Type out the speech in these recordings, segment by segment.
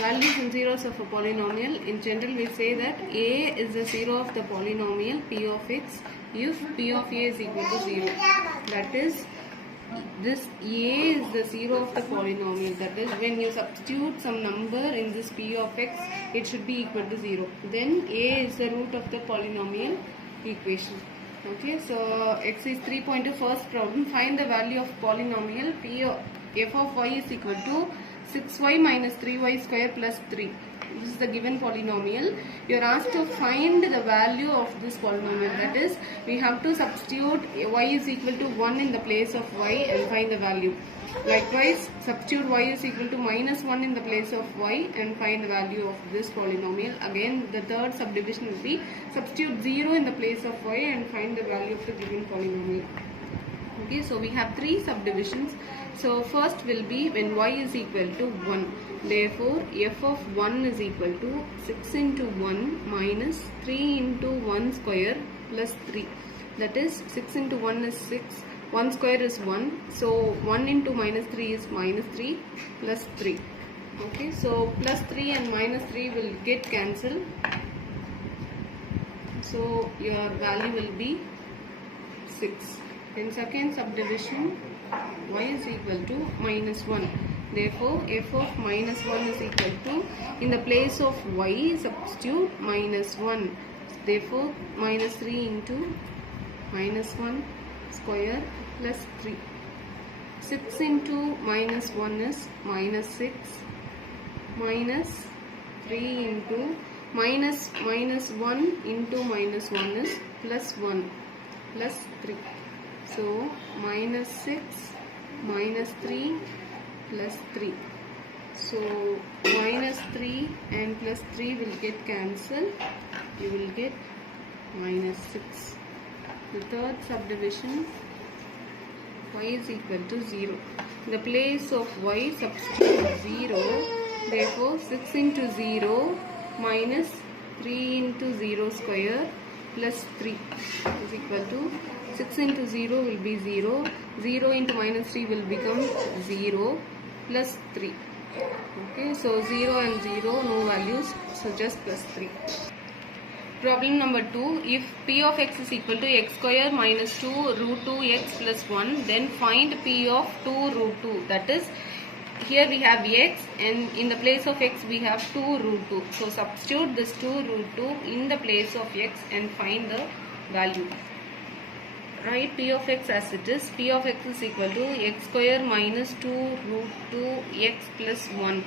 Values and zeros of a polynomial. In general, we say that a is the zero of the polynomial p of x if p of a is equal to 0. That is, this a is the zero of the polynomial. That is, when you substitute some number in this p of x, it should be equal to 0. Then a is the root of the polynomial equation. Okay, so x is 3.2. First problem, find the value of polynomial f of y is equal to 6y minus 3y square plus 3. This is the given polynomial. You are asked to find the value of this polynomial. That is, we have to substitute y is equal to 1 in the place of y and find the value. Likewise, substitute y is equal to minus 1 in the place of y and find the value of this polynomial. Again, the third subdivision will be substitute 0 in the place of y and find the value of the given polynomial. Okay, so we have three subdivisions. So first will be when y is equal to 1. Therefore, f of 1 is equal to 6 into 1 minus 3 into 1 square plus 3. That is, 6 into 1 is 6. 1 square is 1. So 1 into minus 3 is minus 3 plus 3. Okay, so plus 3 and minus 3 will get cancelled. So your value will be 6. In second subdivision, y is equal to minus 1. Therefore, f of minus 1 is equal to, in the place of y, substitute minus 1. Therefore, minus 3 into minus 1 square plus 3. 6 into minus 1 is minus 6. Minus 3 into minus 1 into minus 1 is plus 1 plus 3. So, minus 6 minus 3 plus 3. So, minus 3 and plus 3 will get cancelled. You will get minus 6. The third subdivision, y is equal to 0. In the place of y, substitute 0. Therefore, 6 into 0 minus 3 into 0 square plus 3 is equal to 6 into 0 will be 0. 0 into minus 3 will become 0 plus 3. Okay, so 0 and 0, no values, so just plus 3. Problem number 2. If p of x is equal to x square minus 2 root 2x plus 1, then find p of 2 root 2. That is, here we have x and in the place of x we have 2 root 2. So substitute this 2 root 2 in the place of x and find the value. Write p of x as it is. P of x is equal to x square minus 2 root 2 x plus 1.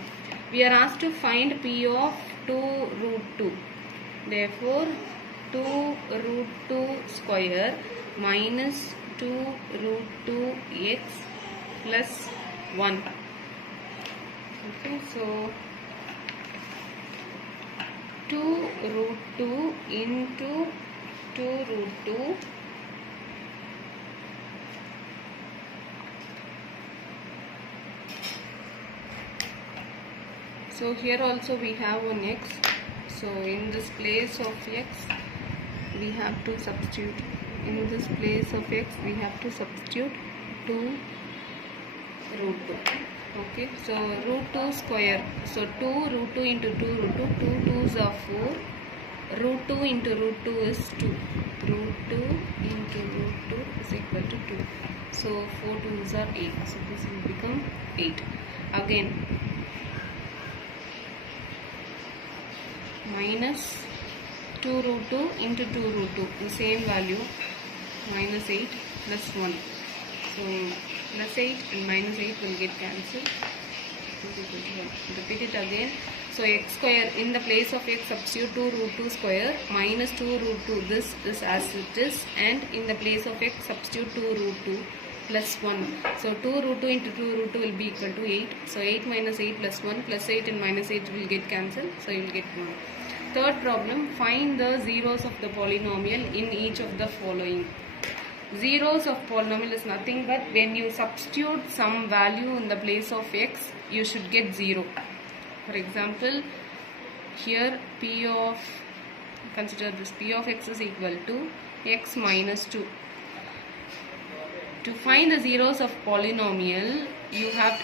We are asked to find p of 2 root 2. Therefore, 2 root 2 square minus 2 root 2 x plus 1. Okay, so 2 root 2 into 2 root 2 . So here also we have one x. So in this place of x we have to substitute. In this place of x we have to substitute 2 root 2. Okay, so root 2 square. So 2 root 2 into 2 root 2. 2 2s are 4. Root 2 into root 2 is 2. Root 2 into root 2 is equal to 2. So 4 2s are 8. So this will become 8. Again, minus 2 root 2 into 2 root 2, the same value, minus 8 plus 1. So plus 8 and minus 8 will get cancelled. Repeat it again. So x square, in the place of x substitute 2 root 2 square minus 2 root 2, this is as it is, and in the place of x substitute 2 root 2 plus 1. So 2 root 2 into 2 root 2 will be equal to 8. So 8 minus 8 plus 1, plus 8 and minus 8 will get cancelled. So you will get 1. Third problem, find the zeros of the polynomial in each of the following. Zeros of polynomial is nothing but when you substitute some value in the place of x, you should get 0. For example, here consider this, p of x is equal to x minus 2. To find the zeros of polynomial, you have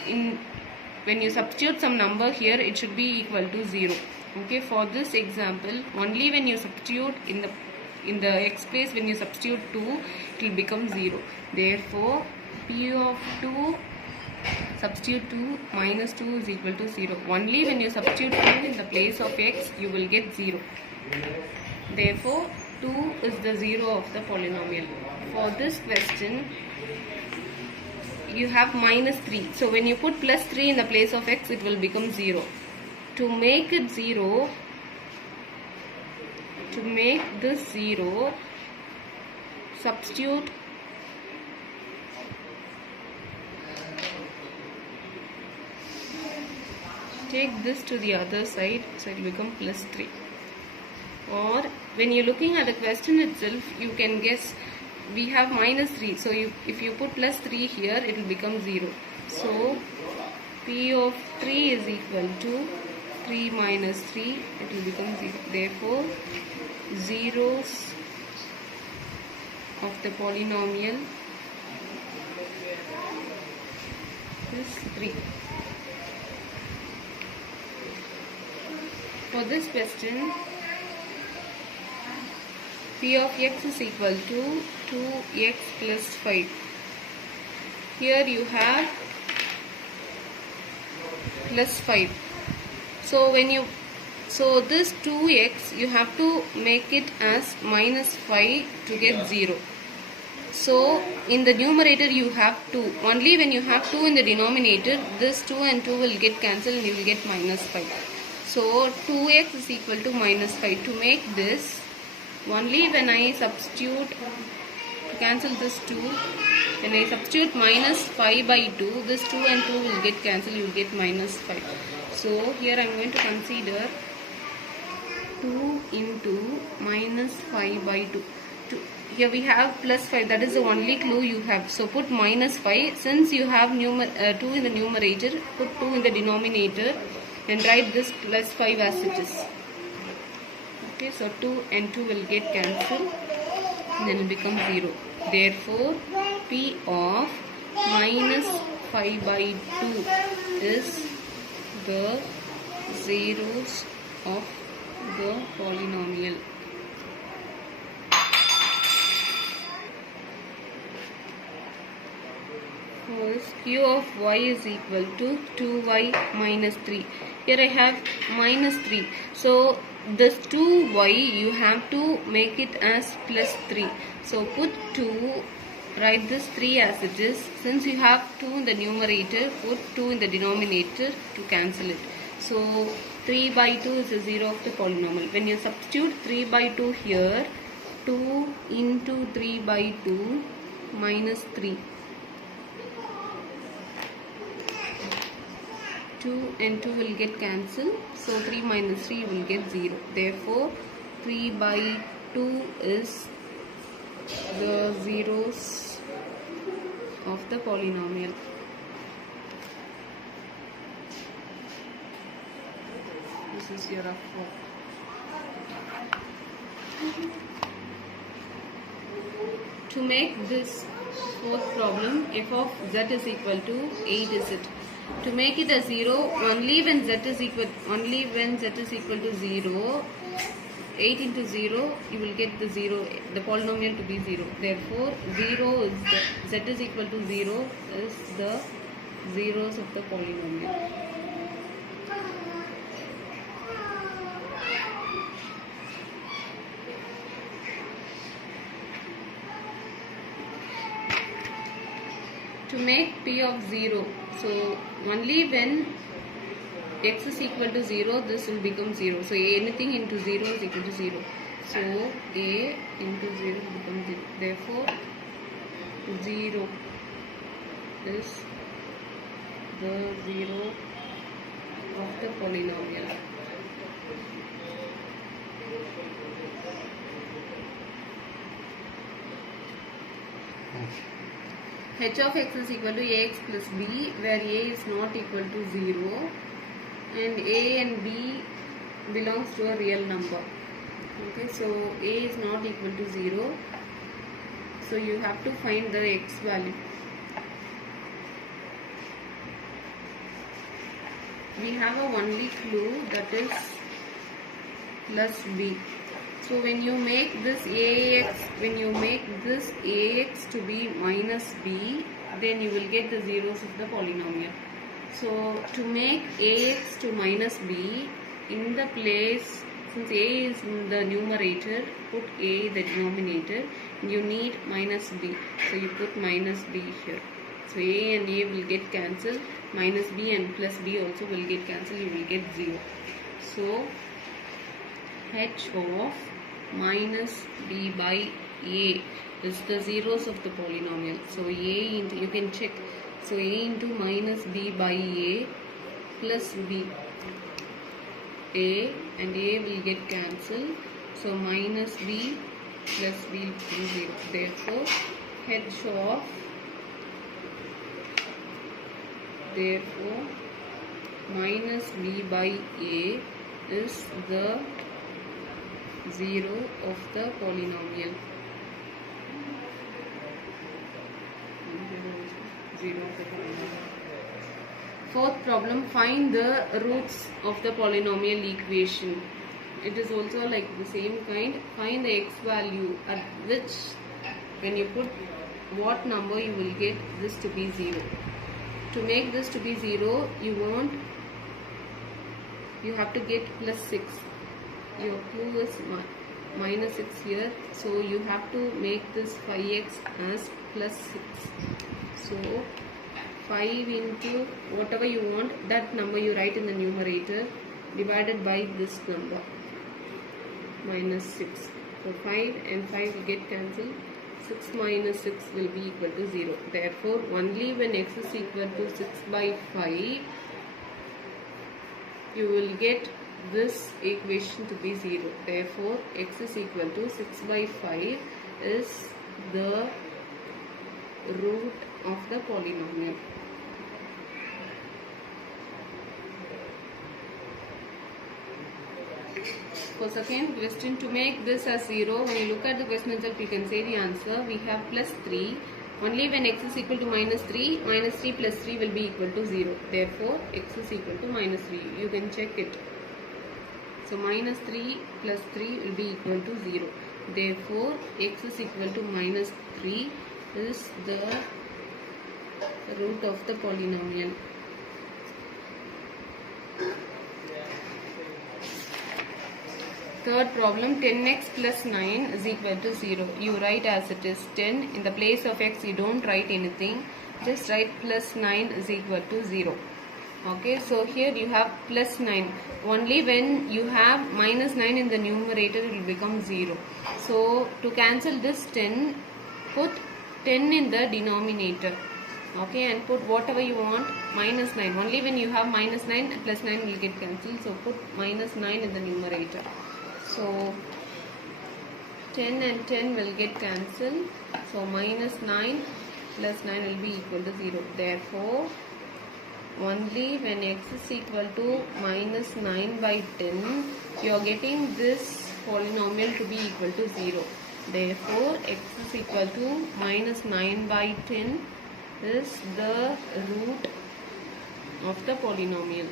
when you substitute some number here, it should be equal to 0. Okay, for this example, only when you substitute in the x place, when you substitute 2, it will become 0. Therefore, P of 2, substitute 2 minus 2 is equal to 0. Only when you substitute 2 in the place of x, you will get 0. Therefore, 2 is the 0 of the polynomial. For this question, you have minus 3. So when you put plus 3 in the place of x, it will become 0. To make it 0, to make this 0, substitute take this to the other side, so it will become plus 3. Or when you're looking at the question itself, you can guess we have minus 3. So if you put plus 3 here, it will become 0. So P of 3 is equal to 3 minus 3, it will become 0. Therefore, zeros of the polynomial is 3. For this question, P of x is equal to 2x plus 5. Here you have plus 5. So this 2x, you have to make it as minus 5 to get 0. So in the numerator you have 2. Only when you have 2 in the denominator, this 2 and 2 will get cancelled and you will get minus 5. So 2x is equal to minus 5. To make this, only when I substitute, to cancel this 2, when I substitute minus 5 by 2, this 2 and 2 will get cancelled, you will get minus 5. So here I am going to consider 2 into minus 5 by 2. Here we have plus 5, that is the only clue you have. So put minus 5. Since you have 2 in the numerator, put 2 in the denominator and write this plus 5 as it is. Okay, so 2 and 2 will get cancelled and then it becomes 0. Therefore, P of minus 5 by 2 is the zeros of the polynomial. First, Q of y is equal to 2y minus 3. Here I have minus 3. So this 2y, you have to make it as plus 3. So put 2, write this 3 as it is. Since you have 2 in the numerator, put 2 in the denominator to cancel it. So 3 by 2 is the 0 of the polynomial. When you substitute 3 by 2 here, 2 into 3 by 2 minus 3. 2 and 2 will get cancelled, so 3 minus 3 will get 0. Therefore, 3 by 2 is the zeros of the polynomial. This is your rough work. To make this fourth problem, f of z is equal to 8 is it. To make it a 0, only when z is equal to 0, 8 into 0, you will get the 0, the polynomial to be 0. Therefore, 0 is the, z is equal to 0 is the zeros of the polynomial. To make P of 0, so only when x is equal to 0, this will become 0. So anything into 0 is equal to 0. So a into 0 becomes 0. Therefore, 0 is the 0 of the polynomial. H of x is equal to ax plus b, where a is not equal to 0 and a and b belongs to a real number. Okay, so a is not equal to 0, so you have to find the x value. we have a only clue, that is plus b. So when you make this ax to be minus b, then you will get the zeros of the polynomial. So to make ax to minus b, in the place, since a is in the numerator, put a in the denominator, you need minus b. So you put minus b here. So a and a will get cancelled, minus b and plus b also will get cancelled, you will get 0. So h of minus b by a is the zeros of the polynomial. So a into, you can check, so a into minus b by a plus b, a and a will get cancelled, so minus b plus b will be 0. Therefore minus b by a is the 0 of the polynomial. 0 of the polynomial. Fourth problem, find the roots of the polynomial equation. It is also like the same kind. Find the x value at which, when you put what number, you will get this to be 0. To make this to be 0, you have to get plus 6. Your clue is minus 6 here, so you have to make this 5x as plus 6. So 5 into whatever you want, that number you write in the numerator, divided by this number, minus 6. So 5 and 5 will get cancelled. 6 minus 6 will be equal to 0. Therefore, only when x is equal to 6 by 5, you will get this equation to be 0. Therefore, x is equal to 6 by 5 is the root of the polynomial. For second question, to make this as 0, when you look at the question itself, you can say the answer. We have plus 3. Only when x is equal to minus 3 plus 3 will be equal to 0. Therefore, x is equal to minus 3. You can check it. So minus 3 plus 3 will be equal to 0. Therefore, x is equal to minus 3 is the root of the polynomial. Third problem, 10x plus 9 is equal to 0. You write as it is 10. In the place of x, you don't write anything. Just write plus 9 is equal to 0. Okay, so here you have plus 9. Only when you have minus 9 in the numerator, it will become 0. So to cancel this 10, put 10 in the denominator. Okay, and put whatever you want, minus 9. Only when you have minus 9, plus 9 will get cancelled. So put minus 9 in the numerator. So 10 and 10 will get cancelled. So minus 9 plus 9 will be equal to 0. Therefore, only when x is equal to minus 9 by 10, you are getting this polynomial to be equal to 0. Therefore, x is equal to minus 9 by 10 is the root of the polynomial.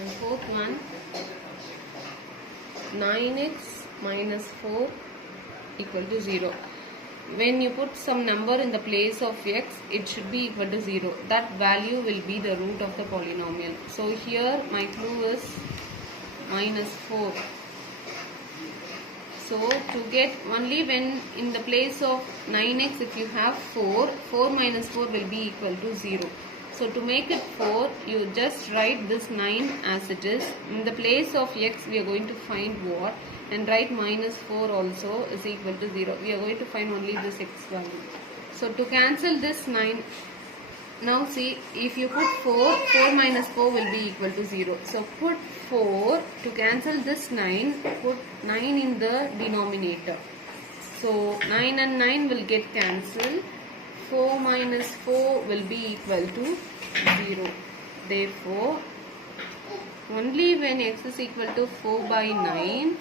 And fourth one, 9x minus 4 equal to 0. When you put some number in the place of x, it should be equal to 0. That value will be the root of the polynomial. So here my clue is minus 4. So to get only when in the place of 9x, if you have 4, 4 minus 4 will be equal to 0. So to make it 4, you just write this 9 as it is. In the place of x, we are going to find what? And write minus 4 also is equal to 0. We are going to find only this x value. So to cancel this 9, now see, if you put 4, 4 minus 4 will be equal to 0. So put 4, to cancel this 9, put 9 in the denominator. So 9 and 9 will get cancelled. 4 minus 4 will be equal to 0. Therefore, only when x is equal to 4 by 9,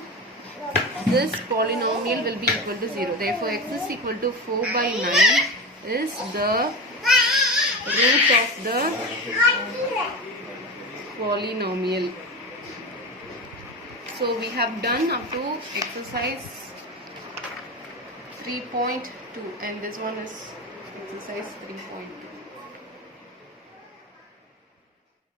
this polynomial will be equal to 0. Therefore, x is equal to 4 by 9 is the root of the polynomial. So we have done up to exercise 3.2 and this one is exercise 3.2.